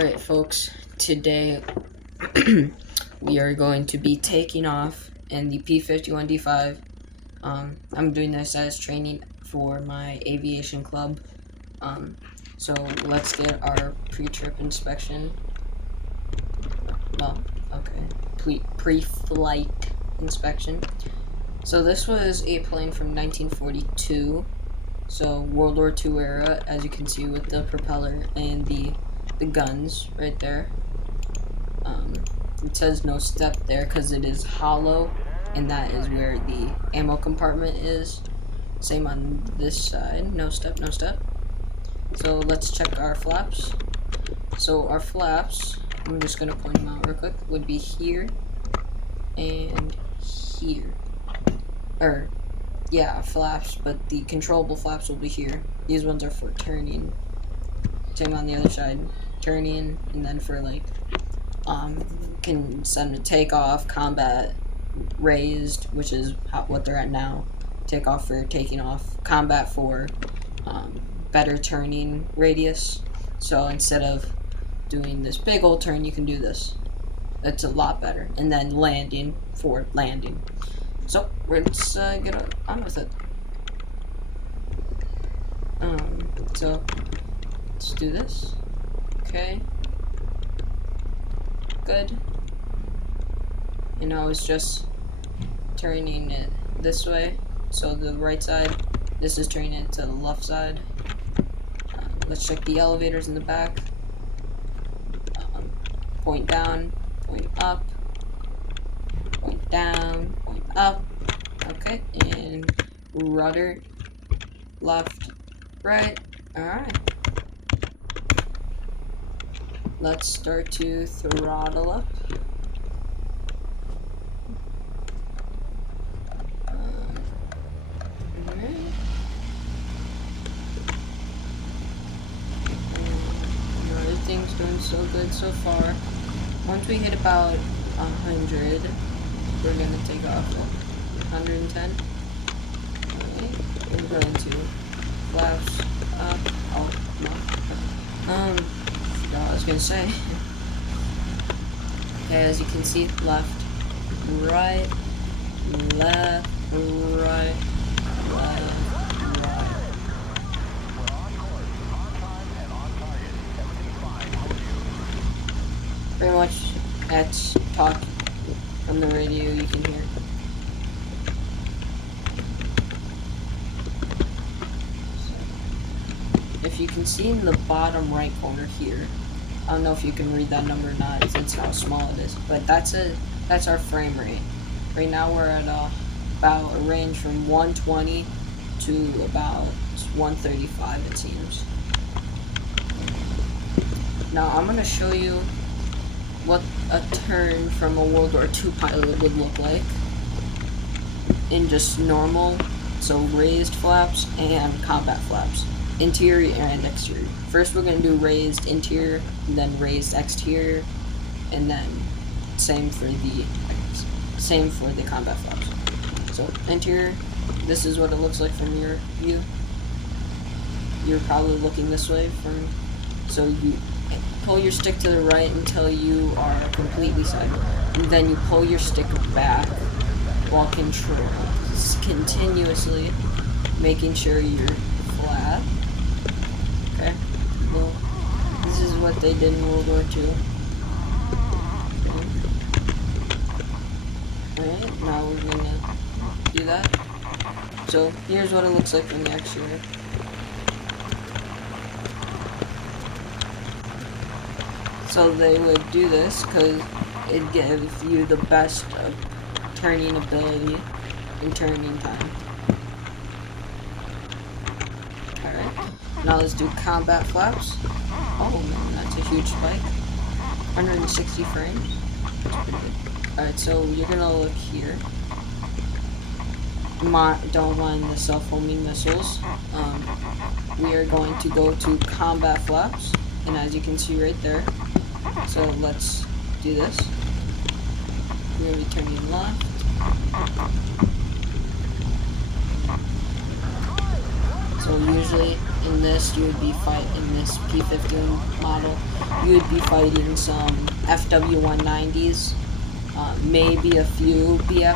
Alright, folks, today we are going to be taking off in the P-51D5. I'm doing this as training for my aviation club. So let's get our pre-trip inspection. Well, okay, pre-flight inspection. So this was a plane from 1942, so World War II era, as you can see with the propeller and the guns right there. It says no step there because it is hollow, and that is where the ammo compartment is. Same on this side, no step, no step. So let's check our flaps. So our flaps, I'm just going to point them out real quick, would be here and here. Yeah, flaps, but the controllable flaps will be here. These ones are for turning. Same on the other side, turning, and then for like can send a takeoff, combat, raised, which is what they're at now. Takeoff for taking off, combat for better turning radius. So instead of doing this big old turn, you can do this. It's a lot better. And then landing for landing. So let's get on with it. So let's do this. Okay. Good. And I was just turning it this way, so the right side. This is turning it to the left side. Let's check the elevators in the back. Point down, point up, point down, point up. Okay, and rudder, left, right. Alright. Let's start to throttle up. Everything's going so good so far. Once we hit about 100, we're gonna take off. 110. Okay, we're going to flaps up. Oh, no. What I was gonna say. Okay, as you can see, left, right, left, right, left. Pretty much that's talk from the radio you can hear. So, if you can see in the bottom right corner here, I don't know if you can read that number or not since how small it is, but that's our frame rate. Right now we're at about a range from 120 to about 135 it seems. Now I'm gonna show you what a turn from a World War II pilot would look like in just normal, so raised flaps and combat flaps, interior and exterior. First we're going to do raised interior, and then raised exterior, and then same for the combat flaps. So interior, this is what it looks like from your view. You're probably looking this way so you pull your stick to the right until you are completely sideways, and then you pull your stick back while continuously making sure you're flat. Okay, well, this is what they did in World War II. Alright, now we're gonna do that. So here's what it looks like from the exterior. So they would do this because it gives you the best of turning ability and turning time. Alright, now let's do combat flaps. Oh man, that's a huge spike. 160 frames. That's pretty good. Alright, so you're gonna look here. Don't mind the self-homing missiles. We are going to go to combat flaps, and as you can see right there, so let's do this. We're going to be turning left. So usually in this, you would be in this P-51 model, you you'd be fighting some FW-190s, maybe a few BF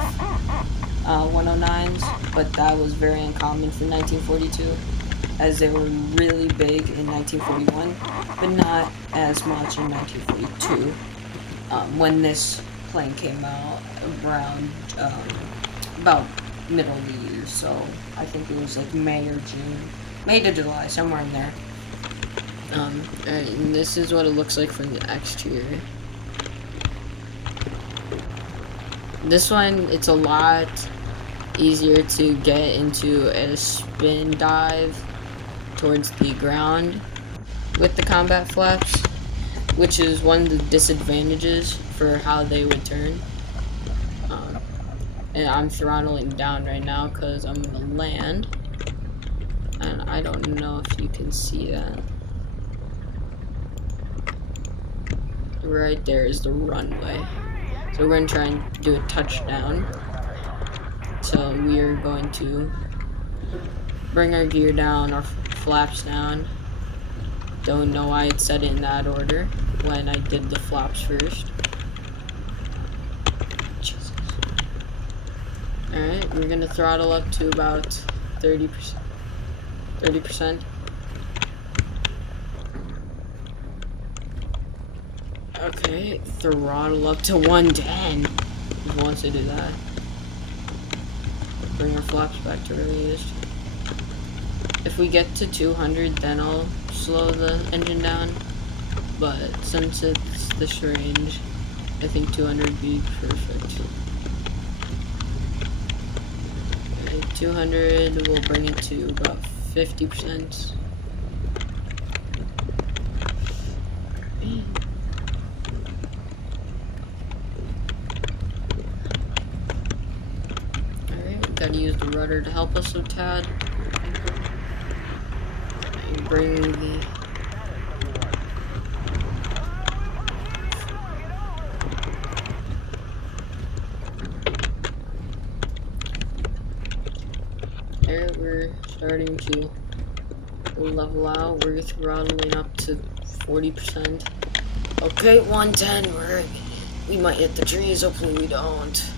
109s, but that was very uncommon for 1942, as they were really big in 1941, but not as much in 1942, when this plane came out around about middle of the year, so I think it was like May or June, May to July, somewhere in there. Alright, and this is what it looks like from the exterior. This one, it's a lot easier to get into a spin dive towards the ground with the combat flaps, which is one of the disadvantages for how they would turn. And I'm throttling down right now because I'm gonna land, and I don't know if you can see that. Right there is the runway. So we're gonna try and do a touchdown. So we are going to bring our gear down, our flaps down. Don't know why it said it in that order when I did the flaps first. Jesus. Alright, we're gonna throttle up to about 30%. 30%. Okay, throttle up to 110. Just wants to do that. Bring our flaps back to where we used. If we get to 200, then I'll slow the engine down. But since it's this range, I think 200 would be perfect. Okay, 200, we'll bring it to about 50%. Gotta use the rudder to help us a tad. And bring the there, we're starting to level out. We're throttling up to 40%. Okay, 110. We might hit the trees. Hopefully we don't.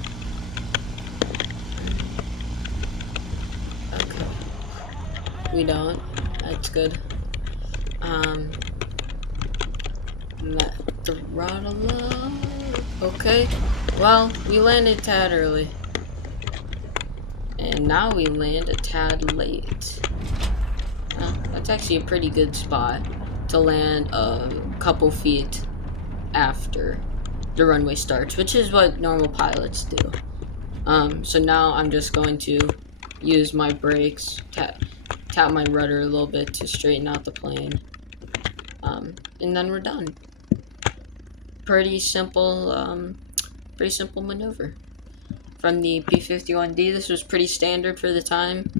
We don't. That's good. Let the throttle up. Okay. Well, we landed a tad early. And now we land a tad late. That's actually a pretty good spot to land a couple feet after the runway starts, which is what normal pilots do. So now I'm just going to use my brakes, tap my rudder a little bit to straighten out the plane, and then we're done. Pretty simple maneuver. From the P-51D, this was pretty standard for the time.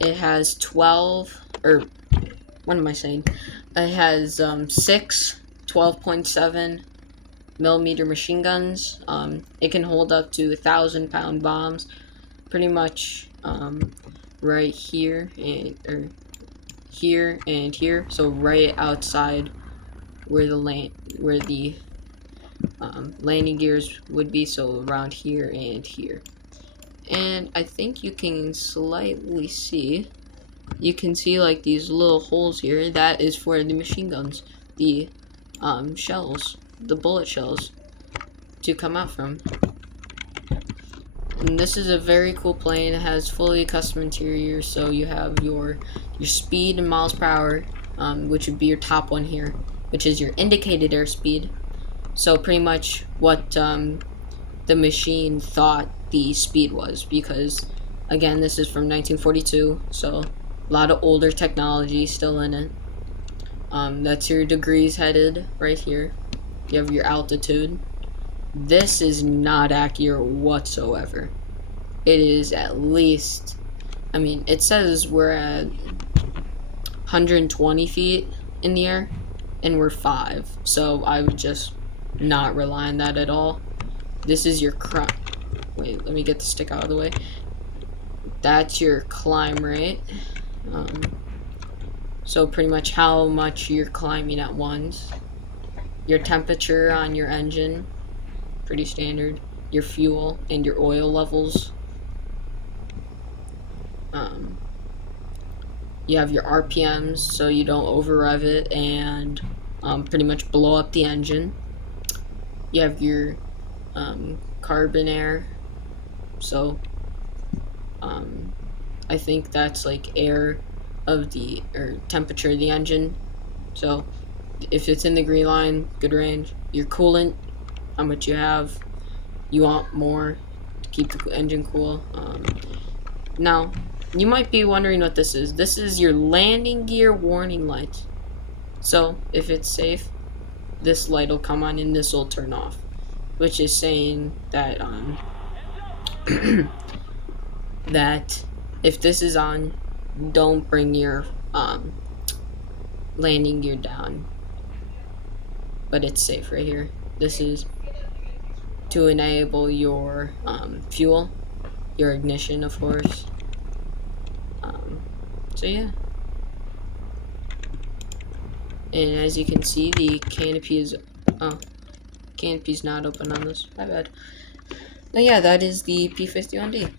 It has 12, or what am I saying? It has 6 12.7 millimeter machine guns. It can hold up to 1,000-pound bombs, pretty much right here and here and here. So right outside where the landing gears would be. So around here and here. And I think you can slightly see. You can see like these little holes here. That is for the machine guns, the shells, the bullet shells to come out from. And this is a very cool plane. It has fully custom interior, so you have your speed in miles per hour, which would be your top one here, which is your indicated airspeed. So pretty much what the machine thought the speed was, because again, this is from 1942, so a lot of older technology still in it. That's your degrees headed right here. You have your altitude. This is not accurate whatsoever. It is at least, I mean, it says we're at 120 feet in the air, and we're 5. So I would just not rely on that at all. This is your wait, let me get the stick out of the way. That's your climb rate. So pretty much how much you're climbing at once. Your temperature on your engine, pretty standard. Your fuel and your oil levels. You have your RPMs, so you don't over rev it and pretty much blow up the engine. You have your carbon air, so I think that's like air of the or temperature of the engine. So if it's in the green line, good range. Your coolant, how much you have. You want more to keep the engine cool. Now, you might be wondering what this is. This is your landing gear warning light. So if it's safe, this light will come on and this will turn off, which is saying that that if this is on, don't bring your landing gear down. But it's safe right here. This is to enable your fuel, your ignition, of course. So yeah. And as you can see, the canopy is canopy's not open on this. My bad. But yeah, that is the P51D.